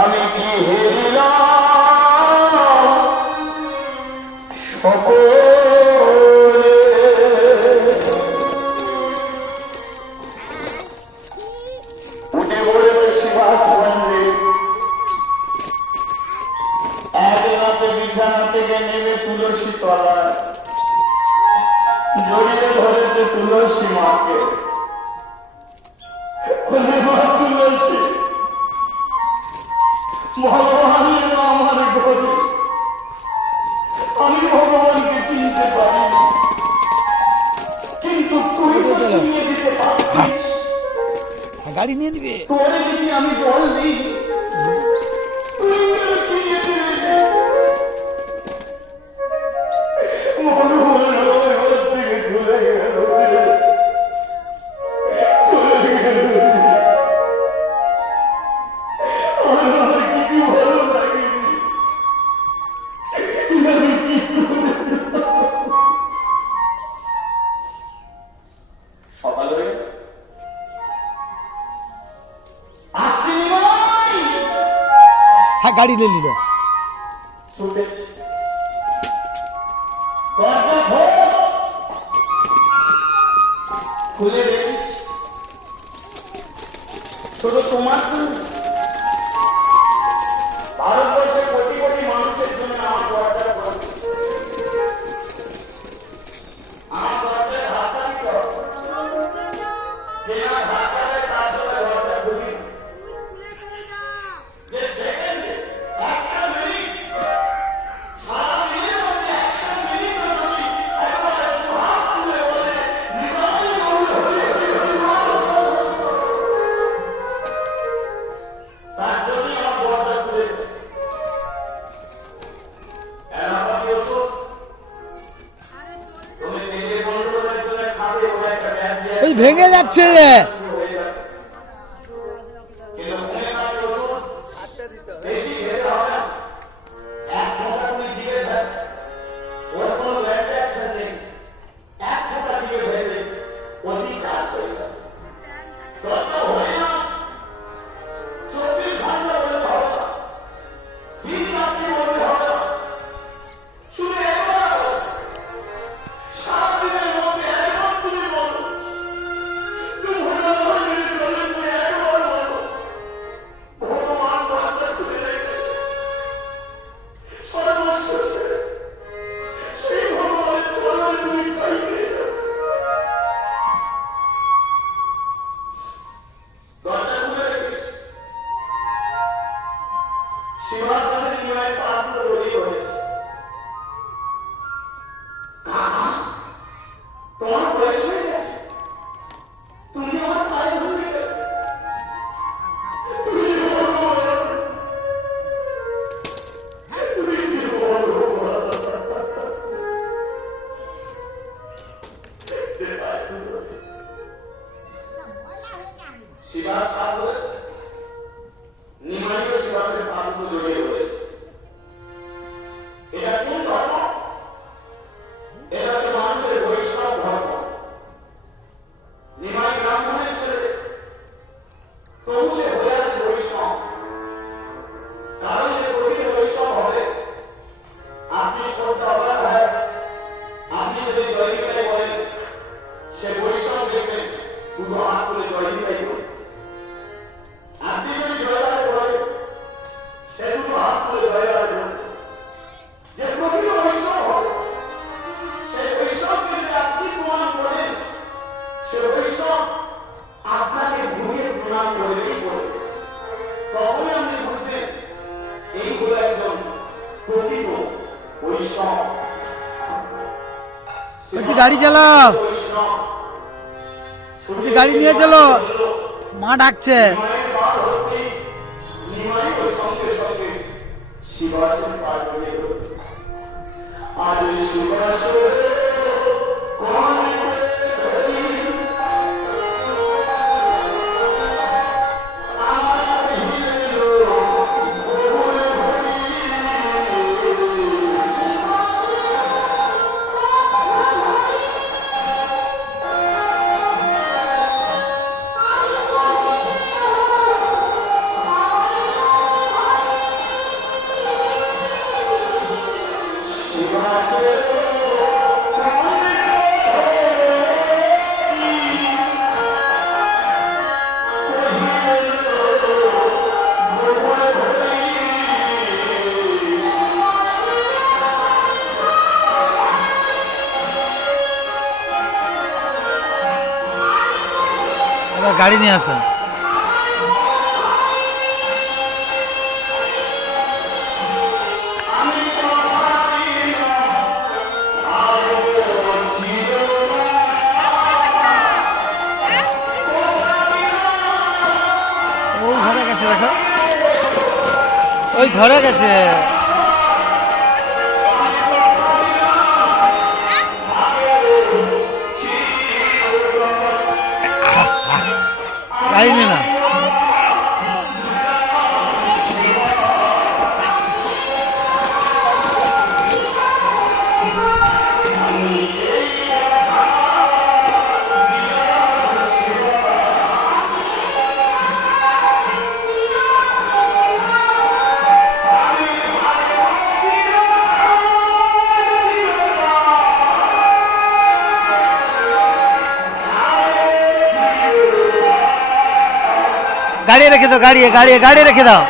আমি কি হেরিলাম উঠে পড়ে শিবাস পণ্ডিত এক রাতে বিছানা থেকে নেমে তুলসী তলায় জড়িয়ে ধরেছে তুলসী মাকে। তুলসী ভগবান আমার ঘরে, আমি ভগবানকে চিনতে পারি, কিন্তু তুই নিয়ে দিতে পারছিস। গাড়ি নিয়ে নিবে তোরে যদি আমি বল দিই হ্যাঁ গাড়ি নিয়ে নিল খুলে ছোট তোমার ভারতবর্ষের কোটি কোটি মানুষের জন্য আমার দরজা করেছে। আমার দরজায় ভাষা যে না ভাষা তার সাথে দরজা খুলি যে সেকেন্ডে একটা মিনিট সারা দিনের মধ্যে একটা মিনিট আমি একবার হাত তুলে বলে তার জন্যই আমার দরজা খুলে তুমি নিজে বন্ধু করে খাবে ওরা একটা ব্যাগ দিয়ে ওই ভেঙে যাচ্ছে গাড়ি চালাও, গাড়ি নিয়ে চলো, মা ডাকছে। এবার গাড়ি নিয়ে আসে। ওই ঘরে গেছে, দেখো ওই ঘরে গেছে। গাড়ি নিয়ে না, গাড়ি রেখে দাও, গাড়ি রেখে দাও।